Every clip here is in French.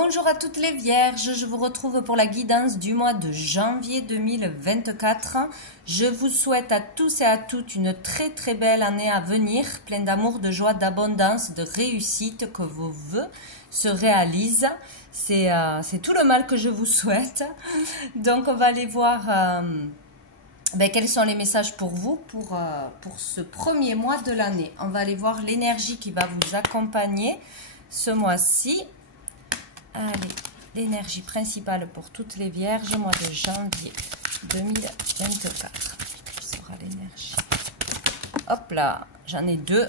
Bonjour à toutes les vierges, je vous retrouve pour la guidance du mois de janvier 2024. Je vous souhaite à tous et à toutes une très belle année à venir, pleine d'amour, de joie, d'abondance, de réussite, que vos vœux se réalisent. C'est tout le mal que je vous souhaite. Donc on va aller voir quels sont les messages pour vous pour ce premier mois de l'année. On va aller voir l'énergie qui va vous accompagner ce mois-ci. Allez, l'énergie principale pour toutes les vierges, mois de janvier 2024. Quelle sera l'énergie? Hop là, j'en ai deux.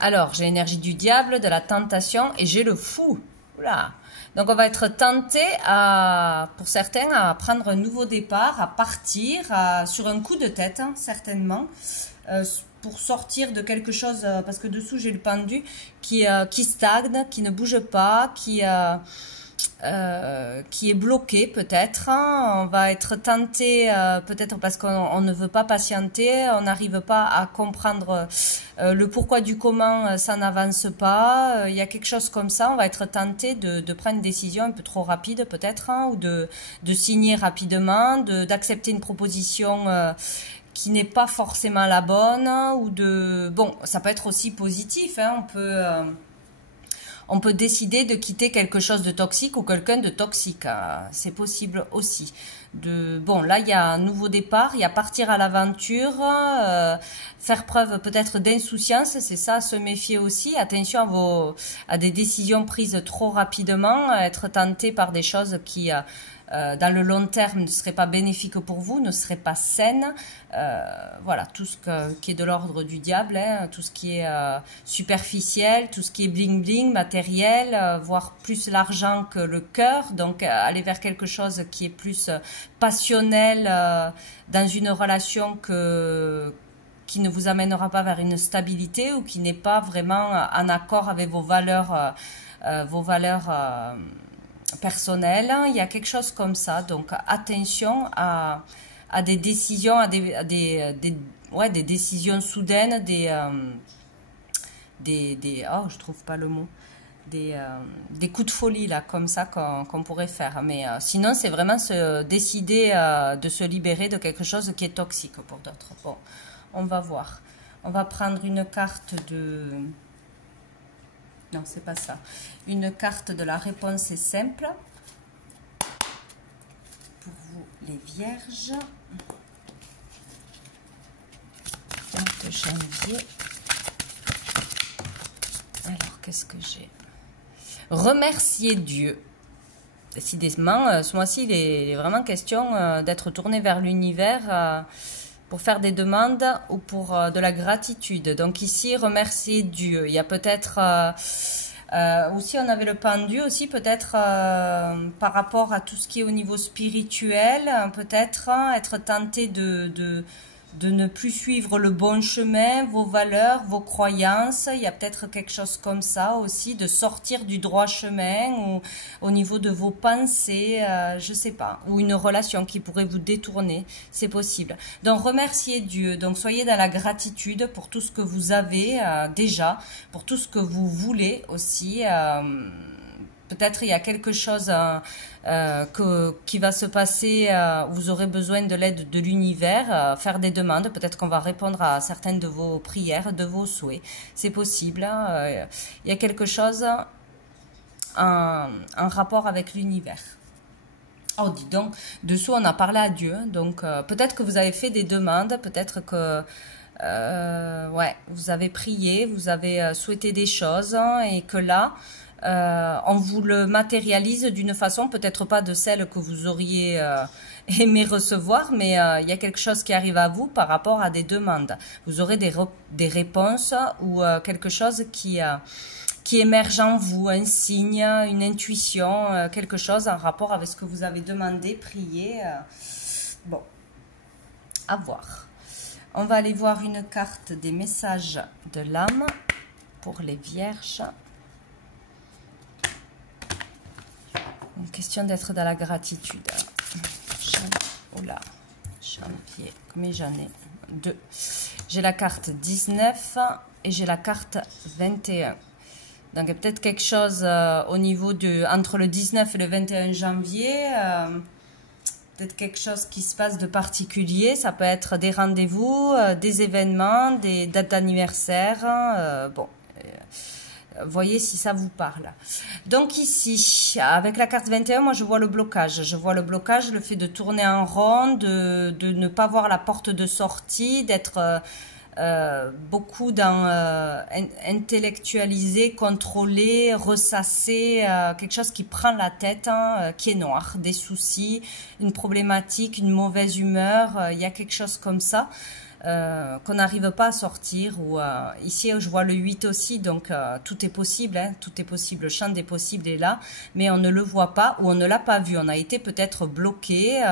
Alors, j'ai l'énergie du diable, de la tentation et j'ai le fou. Oula. Donc, on va être tenté, pour certains, à prendre un nouveau départ, à partir sur un coup de tête, hein, certainement. Pour sortir de quelque chose, parce que dessous j'ai le pendu qui stagne, qui ne bouge pas, qui est bloqué peut-être. On va être tenté peut-être parce qu'on ne veut pas patienter, on n'arrive pas à comprendre le pourquoi du comment, ça n'avance pas. Il y a quelque chose comme ça, on va être tenté de prendre une décision un peu trop rapide peut-être, hein, ou de signer rapidement, d'accepter une proposition qui n'est pas forcément la bonne, ou bon, ça peut être aussi positif, hein, on peut décider de quitter quelque chose de toxique ou quelqu'un de toxique, c'est possible aussi. Bon, là il y a un nouveau départ, il y a partir à l'aventure, faire preuve peut-être d'insouciance, c'est ça, se méfier aussi. Attention à des décisions prises trop rapidement, être tenté par des choses qui dans le long terme ne seraient pas bénéfiques pour vous, ne seraient pas saines. Voilà, tout ce qui est de l'ordre du diable, hein, tout ce qui est superficiel, tout ce qui est bling bling, matériel, voire plus l'argent que le cœur. Donc aller vers quelque chose qui est plus passionnel dans une relation qui ne vous amènera pas vers une stabilité ou qui n'est pas vraiment en accord avec vos valeurs personnelles. Il y a quelque chose comme ça, donc attention à des décisions, à des décisions soudaines, oh, je trouve pas le mot, des coups de folie là, comme ça qu'on pourrait faire. Mais sinon, c'est vraiment se décider de se libérer de quelque chose qui est toxique pour d'autres. Bon, on va voir. On va prendre une carte de... Non, c'est pas ça. Une carte de la réponse est simple. Pour vous, les vierges. 20 janvier. Alors, qu'est-ce que j'ai? Remercier Dieu. Décidément, ce mois-ci, il est vraiment question d'être tourné vers l'univers pour faire des demandes ou pour de la gratitude. Donc ici, remercier Dieu. Il y a peut-être... aussi, on avait le pendu aussi, peut-être par rapport à tout ce qui est au niveau spirituel, peut-être être tenté de ne plus suivre le bon chemin, vos valeurs, vos croyances. Il y a peut-être quelque chose comme ça aussi, de sortir du droit chemin ou au niveau de vos pensées, je sais pas, ou une relation qui pourrait vous détourner, c'est possible. Donc remerciez Dieu, donc soyez dans la gratitude pour tout ce que vous avez déjà, pour tout ce que vous voulez aussi. Peut-être il y a quelque chose qui va se passer, où vous aurez besoin de l'aide de l'univers, faire des demandes. Peut-être qu'on va répondre à certaines de vos prières, de vos souhaits. C'est possible. Il y a quelque chose en rapport avec l'univers. Oh, dis donc, dessous on a parlé à Dieu. Donc peut-être que vous avez fait des demandes, peut-être que... vous avez prié, vous avez souhaité des choses, hein, et que là... on vous le matérialise d'une façon, peut-être pas de celle que vous auriez aimé recevoir, mais il y a quelque chose qui arrive à vous par rapport à des demandes. Vous aurez des réponses ou quelque chose qui émerge en vous, un signe, une intuition, quelque chose en rapport avec ce que vous avez demandé, prié. Bon, à voir. On va aller voir une carte des messages de l'âme pour les vierges. Une question d'être dans la gratitude. Janvier, combien j'en ai? 2. J'ai la carte 19 et j'ai la carte 21. Donc, il y a peut-être quelque chose au niveau entre le 19 et le 21 janvier, peut-être quelque chose qui se passe de particulier. Ça peut être des rendez-vous, des événements, des dates d'anniversaire. Bon, voyez si ça vous parle. Donc ici, avec la carte 21, moi je vois le blocage. Je vois le blocage, le fait de tourner en rond, de ne pas voir la porte de sortie, d'être beaucoup dans intellectualiser, contrôler, ressasser, quelque chose qui prend la tête, hein, qui est noir, des soucis, une problématique, une mauvaise humeur, il y a quelque chose comme ça. Qu'on n'arrive pas à sortir. Ou ici, je vois le 8 aussi, donc tout est possible, hein, tout est possible, le champ des possibles est là, mais on ne le voit pas ou on ne l'a pas vu. On a été peut-être bloqué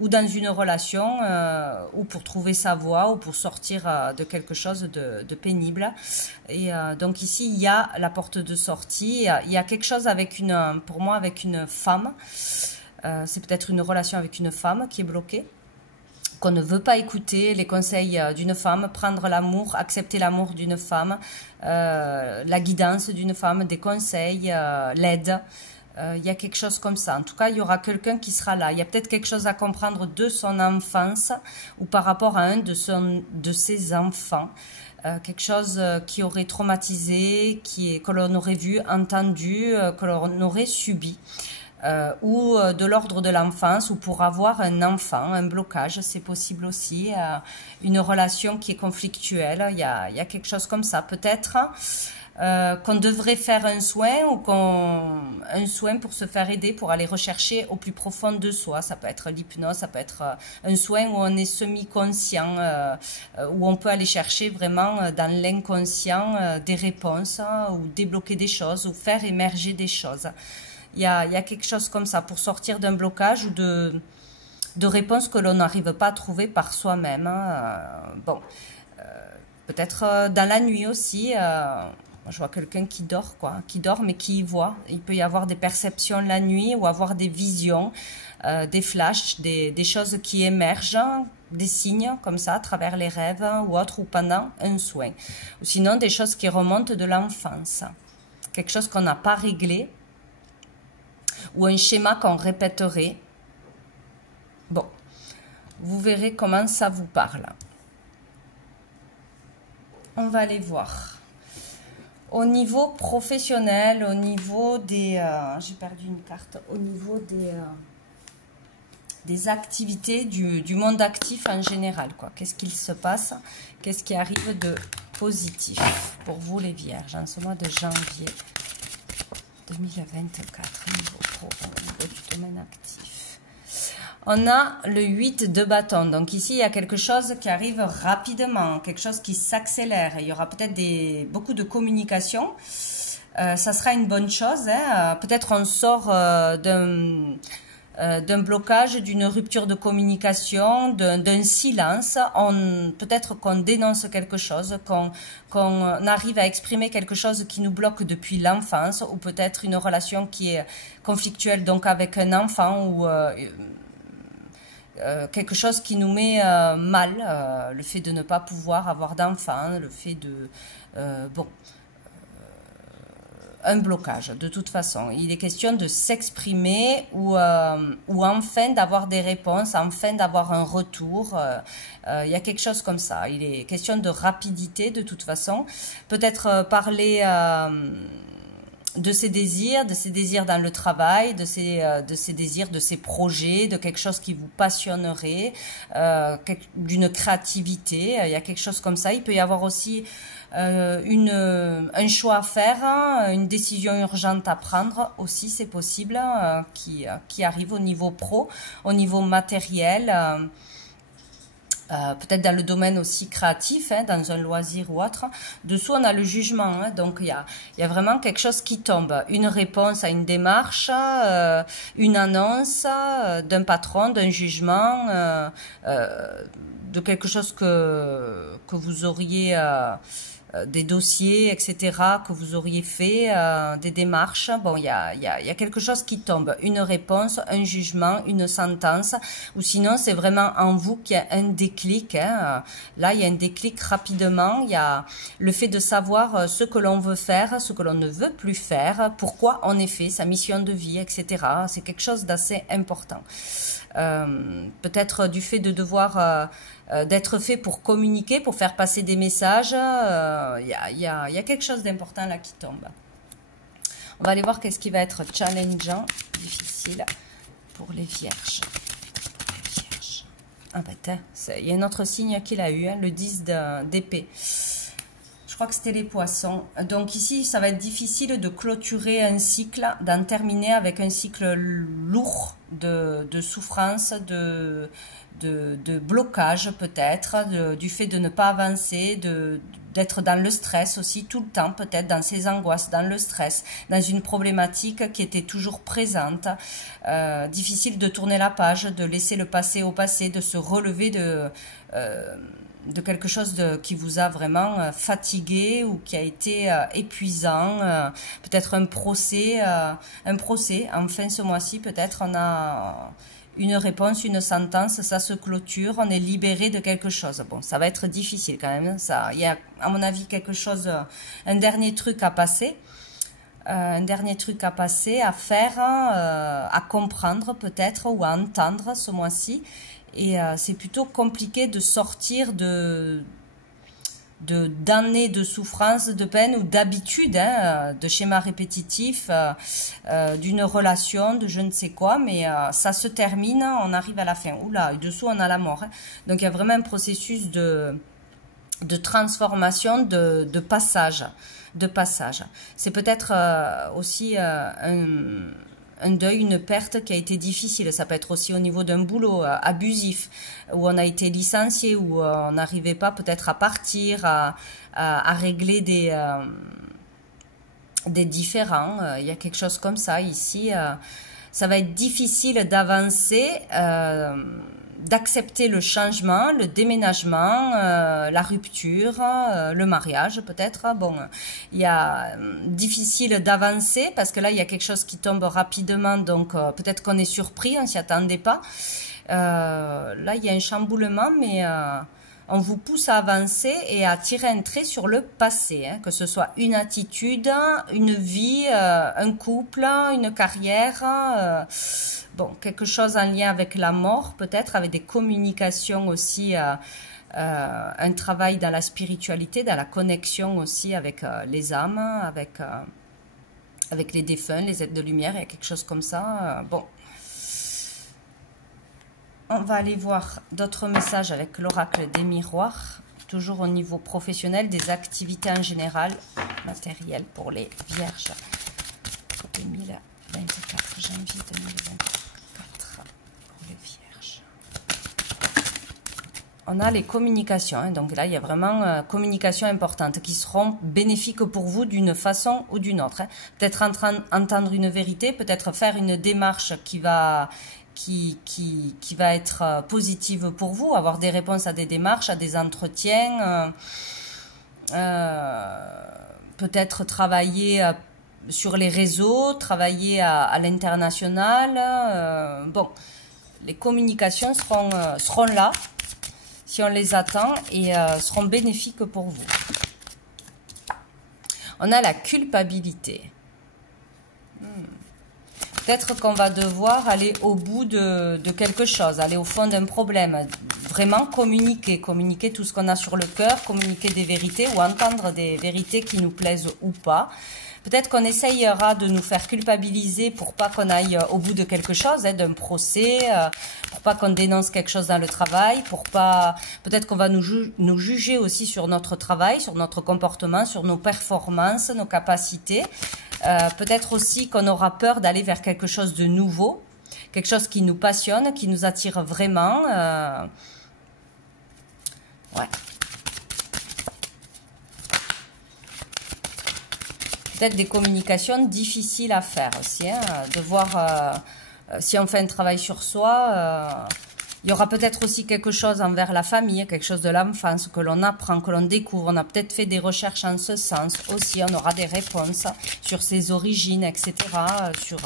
ou dans une relation ou pour trouver sa voie ou pour sortir de quelque chose de pénible. Et donc ici, il y a la porte de sortie, il y a quelque chose avec pour moi, avec une femme. C'est peut-être une relation avec une femme qui est bloquée, qu'on ne veut pas écouter les conseils d'une femme, prendre l'amour, accepter l'amour d'une femme, la guidance d'une femme, des conseils, l'aide. Il y a quelque chose comme ça. En tout cas, il y aura quelqu'un qui sera là. Il y a peut-être quelque chose à comprendre de son enfance ou par rapport à un de ses enfants. Quelque chose qui aurait traumatisé, que l'on aurait vu, entendu, que l'on aurait subi. Ou de l'ordre de l'enfance, ou pour avoir un enfant, un blocage, c'est possible aussi, une relation qui est conflictuelle, il y a quelque chose comme ça, peut-être qu'on devrait faire un soin, ou un soin pour se faire aider, pour aller rechercher au plus profond de soi. Ça peut être l'hypnose, ça peut être un soin où on est semi-conscient, où on peut aller chercher vraiment dans l'inconscient des réponses, ou débloquer des choses, ou faire émerger des choses. Il y a quelque chose comme ça pour sortir d'un blocage ou de réponses que l'on n'arrive pas à trouver par soi-même. Hein. Bon, peut-être dans la nuit aussi. Je vois quelqu'un qui dort, qui dort mais qui y voit. Il peut y avoir des perceptions la nuit ou avoir des visions, des flashs, des choses qui émergent, des signes comme ça à travers les rêves ou autres, ou pendant un soin. Ou sinon des choses qui remontent de l'enfance. Quelque chose qu'on n'a pas réglé, ou un schéma qu'on répéterait. Bon, vous verrez comment ça vous parle. On va aller voir. Au niveau professionnel, au niveau des... j'ai perdu une carte. Au niveau des activités du monde actif en général, quoi. Qu'est-ce qu'il se passe? Qu'est-ce qui arrive de positif pour vous les Vierges en ce mois de janvier 2024, niveau pro, au niveau du domaine actif. On a le 8 de bâton. Donc ici, il y a quelque chose qui arrive rapidement, quelque chose qui s'accélère. Il y aura peut-être beaucoup de communication. Ça sera une bonne chose. Hein. Peut-être on sort d'un blocage, d'une rupture de communication, d'un silence. Peut-être qu'on dénonce quelque chose, qu'on arrive à exprimer quelque chose qui nous bloque depuis l'enfance, ou peut-être une relation qui est conflictuelle, donc avec un enfant, ou quelque chose qui nous met mal, le fait de ne pas pouvoir avoir d'enfant, le fait de... un blocage, de toute façon. Il est question de s'exprimer ou enfin d'avoir des réponses, enfin d'avoir un retour. Il y a quelque chose comme ça. Il est question de rapidité, de toute façon. Peut-être parler de ses désirs dans le travail, de ses désirs, de ses projets, de quelque chose qui vous passionnerait, d'une créativité. Il y a quelque chose comme ça. Il peut y avoir aussi un choix à faire, une décision urgente à prendre aussi, c'est possible, qui arrive au niveau pro, au niveau matériel, peut-être dans le domaine aussi créatif, hein, dans un loisir ou autre. Dessous, on a le jugement, hein, donc il y a vraiment quelque chose qui tombe, une réponse à une démarche, une annonce d'un patron, d'un jugement, de quelque chose que vous auriez des dossiers, etc., que vous auriez fait, des démarches. Bon, il y a quelque chose qui tombe, une réponse, un jugement, une sentence, ou sinon c'est vraiment en vous qu'il y a un déclic. Hein. Là, il y a un déclic rapidement. Il y a le fait de savoir ce que l'on veut faire, ce que l'on ne veut plus faire, pourquoi on est fait, sa mission de vie, etc. C'est quelque chose d'assez important. Peut-être du fait de devoir d'être fait pour communiquer, pour faire passer des messages, y a quelque chose d'important là qui tombe. On va aller voir qu'est-ce qui va être challengeant, difficile pour les vierges. Ah ben, il y a un autre signe qu'il a eu, hein, le 10 d'épée. Je crois que c'était les poissons. Donc ici, ça va être difficile de clôturer un cycle, d'en terminer avec un cycle lourd de souffrance, de blocage peut-être, du fait de ne pas avancer, d'être dans le stress aussi tout le temps, peut-être dans ses angoisses, dans le stress, dans une problématique qui était toujours présente. Difficile de tourner la page, de laisser le passé au passé, de se relever de quelque chose qui vous a vraiment fatigué ou qui a été épuisant, peut-être un procès, enfin ce mois-ci peut-être on a une réponse, une sentence, ça se clôture, on est libéré de quelque chose. Bon, ça va être difficile quand même, ça, il y a à mon avis quelque chose, un dernier truc à passer. Un dernier truc à passer, à faire, à comprendre peut-être ou à entendre ce mois-ci. Et c'est plutôt compliqué de sortir d'années de souffrance, de peine ou d'habitude, hein, de schémas répétitifs, d'une relation, de je ne sais quoi, mais ça se termine, on arrive à la fin. Oula, et dessous on a la mort. Hein. Donc il y a vraiment un processus de transformation, de passage. C'est peut-être aussi un deuil, une perte qui a été difficile. Ça peut être aussi au niveau d'un boulot abusif, où on a été licencié, où on n'arrivait pas peut-être à partir, à régler des différends. Il y a quelque chose comme ça ici. Ça va être difficile d'avancer, d'accepter le changement, le déménagement, la rupture, le mariage peut-être. Bon, il y a difficile d'avancer parce que là il y a quelque chose qui tombe rapidement, donc peut-être qu'on est surpris, on s'y attendait pas. Là il y a un chamboulement, mais on vous pousse à avancer et à tirer un trait sur le passé, hein, que ce soit une attitude, une vie, un couple, une carrière. Bon, quelque chose en lien avec la mort, peut-être, avec des communications aussi, un travail dans la spiritualité, dans la connexion aussi avec les âmes, avec les défunts, les êtres de lumière, il y a quelque chose comme ça. Bon, on va aller voir d'autres messages avec l'oracle des miroirs, toujours au niveau professionnel, des activités en général, matériel pour les vierges. 2024, janvier 2024. On a les communications, hein, donc là il y a vraiment communications importantes qui seront bénéfiques pour vous d'une façon ou d'une autre. Hein. Peut-être entendre une vérité, peut-être faire une démarche qui va être positive pour vous, avoir des réponses à des démarches, à des entretiens, peut-être travailler sur les réseaux, travailler à l'international. Bon, les communications seront là. Si on les attend et seront bénéfiques pour vous. On a la culpabilité. Peut-être qu'on va devoir aller au bout de quelque chose, aller au fond d'un problème. Vraiment communiquer tout ce qu'on a sur le cœur, communiquer des vérités ou entendre des vérités qui nous plaisent ou pas. Peut-être qu'on essayera de nous faire culpabiliser pour pas qu'on aille au bout de quelque chose, hein, d'un procès, pour pas qu'on dénonce quelque chose dans le travail, pour pas. Peut-être qu'on va nous juger aussi sur notre travail, sur notre comportement, sur nos performances, nos capacités. Peut-être aussi qu'on aura peur d'aller vers quelque chose de nouveau, quelque chose qui nous passionne, qui nous attire vraiment. Ouais. Peut-être des communications difficiles à faire aussi, hein, de voir si on fait un travail sur soi, Il y aura peut-être aussi quelque chose envers la famille, quelque chose de l'enfance que l'on apprend, que l'on découvre. On a peut-être fait des recherches en ce sens aussi. On aura des réponses sur ses origines, etc. Sur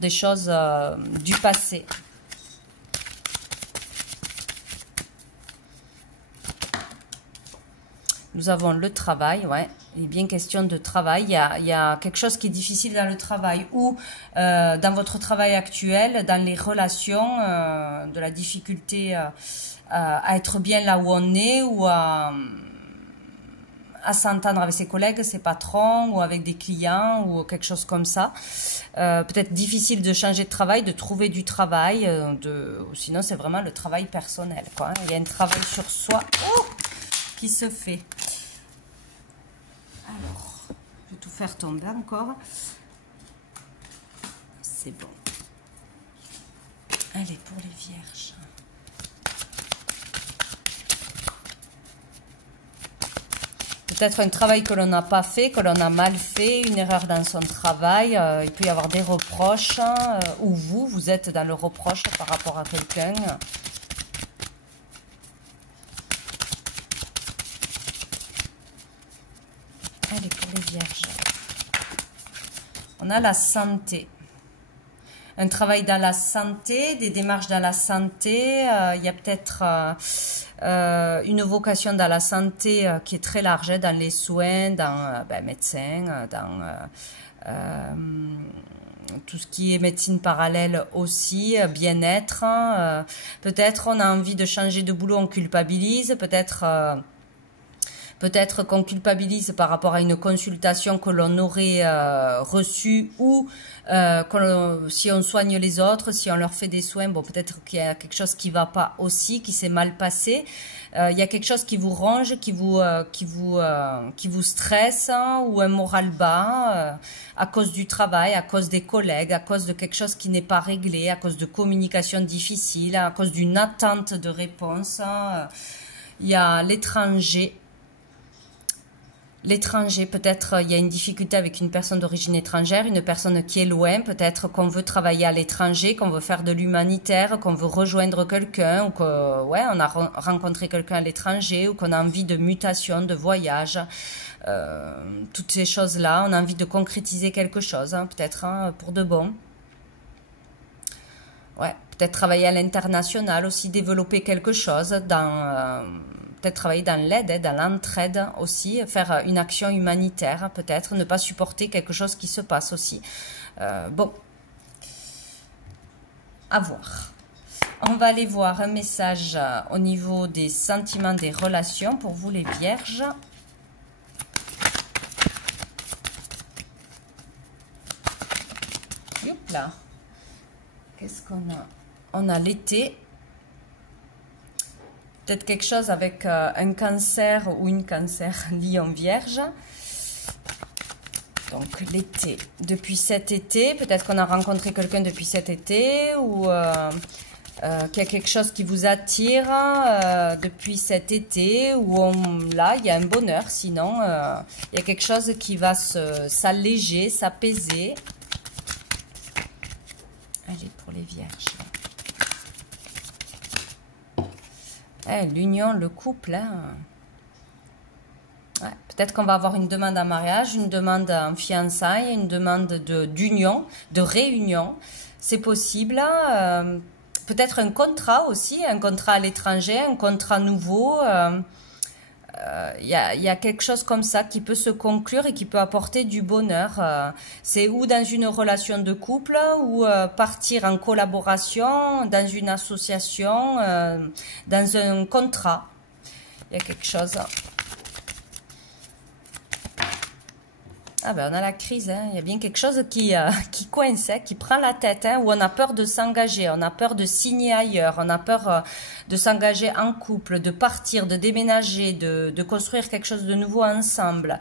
des choses du passé. Nous avons le travail, ouais. Il est bien question de travail. Il y a quelque chose qui est difficile dans le travail ou dans votre travail actuel, dans les relations, de la difficulté à être bien là où on est ou à s'entendre avec ses collègues, ses patrons ou avec des clients ou quelque chose comme ça. Peut-être difficile de changer de travail, de trouver du travail, sinon c'est vraiment le travail personnel, quoi. Il y a un travail sur soi qui se fait. Alors, je vais tout faire tomber encore. C'est bon. Allez, pour les vierges. Peut-être un travail que l'on n'a pas fait, que l'on a mal fait, une erreur dans son travail. Il peut y avoir des reproches, ou vous êtes dans le reproche par rapport à quelqu'un. Allez, pour les vierges. On a la santé. Un travail dans la santé, des démarches dans la santé. Il y a peut-être une vocation dans la santé qui est très large, dans les soins, dans médecin, dans tout ce qui est médecine parallèle aussi, bien-être. Peut-être on a envie de changer de boulot, on culpabilise. Peut-être qu'on culpabilise par rapport à une consultation que l'on aurait reçue ou si on soigne les autres, si on leur fait des soins, bon, peut-être qu'il y a quelque chose qui ne va pas aussi, qui s'est mal passé. Il y a quelque chose qui vous ronge, qui vous stresse, hein, ou un moral bas à cause du travail, à cause des collègues, à cause de quelque chose qui n'est pas réglé, à cause de communication difficile, à cause d'une attente de réponse. Hein. Il y a l'étranger. L'étranger, peut-être il y a une difficulté avec une personne d'origine étrangère, une personne qui est loin, peut-être qu'on veut travailler à l'étranger, qu'on veut faire de l'humanitaire, qu'on veut rejoindre quelqu'un, ou que ouais, on a rencontré quelqu'un à l'étranger, ou qu'on a envie de mutation, de voyage, toutes ces choses-là, on a envie de concrétiser quelque chose, hein, peut-être hein, pour de bon. Ouais, peut-être travailler à l'international aussi, développer quelque chose dans... peut-être travailler dans l'aide, dans l'entraide aussi, faire une action humanitaire, peut-être, ne pas supporter quelque chose qui se passe aussi. Bon, à voir. On va aller voir un message au niveau des sentiments, des relations pour vous les vierges. Youp là. Qu'est-ce qu'on a? On a l'été. Peut-être quelque chose avec un cancer ou une cancer lion vierge. Donc l'été. Depuis cet été, peut-être qu'on a rencontré quelqu'un depuis cet été ou qu'il y a quelque chose qui vous attire depuis cet été ou là, il y a un bonheur. Sinon, il y a quelque chose qui va s'alléger, s'apaiser. Allez, pour les vierges. L'union, le couple, hein. Ouais, peut-être qu'on va avoir une demande en mariage, une demande en fiançailles, une demande d'union, de réunion. C'est possible. Peut-être un contrat aussi, un contrat à l'étranger, un contrat nouveau. Il y a quelque chose comme ça qui peut se conclure et qui peut apporter du bonheur. C'est ou dans une relation de couple ou partir en collaboration, dans une association, dans un contrat. Il y a quelque chose. Ah ben on a la crise, hein. Il y a bien quelque chose qui coince, hein, qui prend la tête, hein, où on a peur de s'engager, on a peur de signer ailleurs, on a peur de s'engager en couple, de partir, de déménager, de construire quelque chose de nouveau ensemble,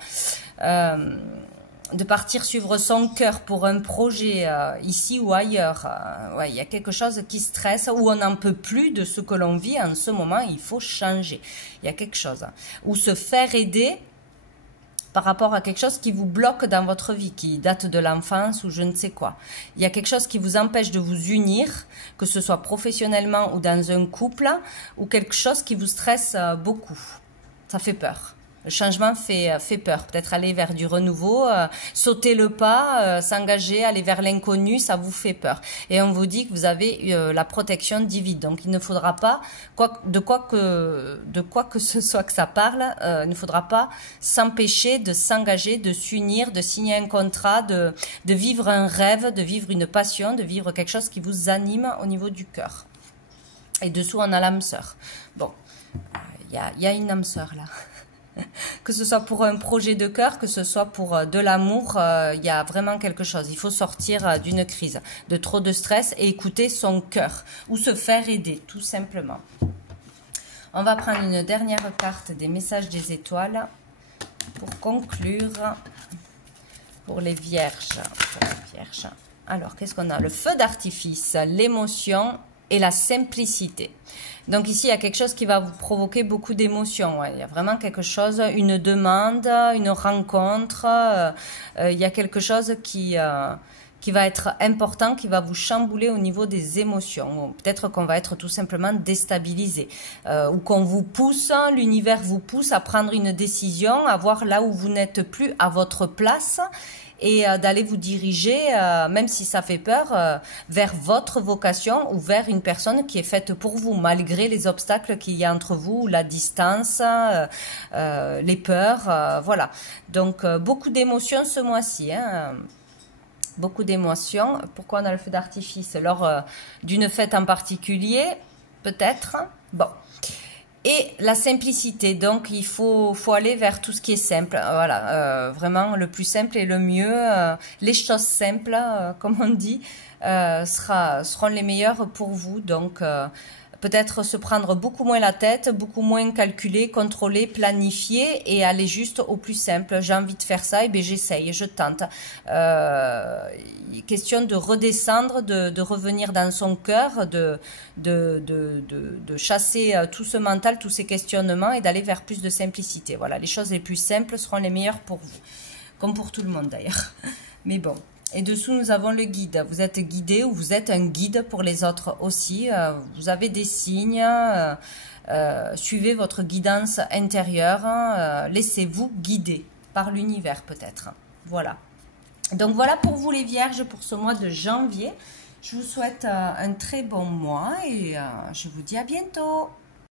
de partir suivre son cœur pour un projet ici ou ailleurs. Ouais, il y a quelque chose qui stresse, où on n'en peut plus de ce que l'on vit en ce moment, il faut changer. Il y a quelque chose. Ou se faire aider par rapport à quelque chose qui vous bloque dans votre vie, qui date de l'enfance ou je ne sais quoi. Il y a quelque chose qui vous empêche de vous unir, que ce soit professionnellement ou dans un couple, ou quelque chose qui vous stresse beaucoup. Ça fait peur. Le changement fait peur. Peut-être aller vers du renouveau, sauter le pas, s'engager, aller vers l'inconnu, ça vous fait peur. Et on vous dit que vous avez la protection divine. Donc il ne faudra pas, de quoi que ce soit que ça parle, il ne faudra pas s'empêcher de s'engager, de s'unir, de signer un contrat, de vivre un rêve, de vivre une passion, de vivre quelque chose qui vous anime au niveau du cœur. Et dessous, on a l'âme sœur. Bon, il y a une âme sœur là. Que ce soit pour un projet de cœur, que ce soit pour de l'amour, il y a vraiment quelque chose. Il faut sortir d'une crise, de trop de stress et écouter son cœur ou se faire aider, tout simplement. On va prendre une dernière carte des messages des étoiles pour conclure pour les vierges. Alors, qu'est-ce qu'on a? Le feu d'artifice, l'émotion et la simplicité. Donc ici, il y a quelque chose qui va vous provoquer beaucoup d'émotions. Ouais. Il y a vraiment quelque chose, une demande, une rencontre. Il y a quelque chose qui va être important, qui va vous chambouler au niveau des émotions. Peut-être qu'on va être tout simplement déstabilisé. Ou qu'on vous pousse, l'univers vous pousse à prendre une décision, à voir là où vous n'êtes plus à votre place. Et d'aller vous diriger, même si ça fait peur, vers votre vocation ou vers une personne qui est faite pour vous, malgré les obstacles qu'il y a entre vous, la distance, les peurs, voilà. Donc, beaucoup d'émotions ce mois-ci, hein. Beaucoup d'émotions. Pourquoi on a le feu d'artifice? Lors d'une fête en particulier, peut-être. Bon. Et la simplicité, donc il faut aller vers tout ce qui est simple, voilà, vraiment le plus simple et le mieux, les choses simples, comme on dit, seront les meilleures pour vous, donc peut-être se prendre beaucoup moins la tête, beaucoup moins calculer, contrôler, planifier et aller juste au plus simple. J'ai envie de faire ça, et bien j'essaye, je tente. Question de redescendre, de revenir dans son cœur, de chasser tout ce mental, tous ces questionnements et d'aller vers plus de simplicité. Voilà, les choses les plus simples seront les meilleures pour vous, comme pour tout le monde d'ailleurs. Mais bon. Et dessous, nous avons le guide. Vous êtes guidé ou vous êtes un guide pour les autres aussi. Vous avez des signes. Suivez votre guidance intérieure. Laissez-vous guider par l'univers peut-être. Voilà. Donc voilà pour vous les vierges pour ce mois de janvier. Je vous souhaite un très bon mois et je vous dis à bientôt.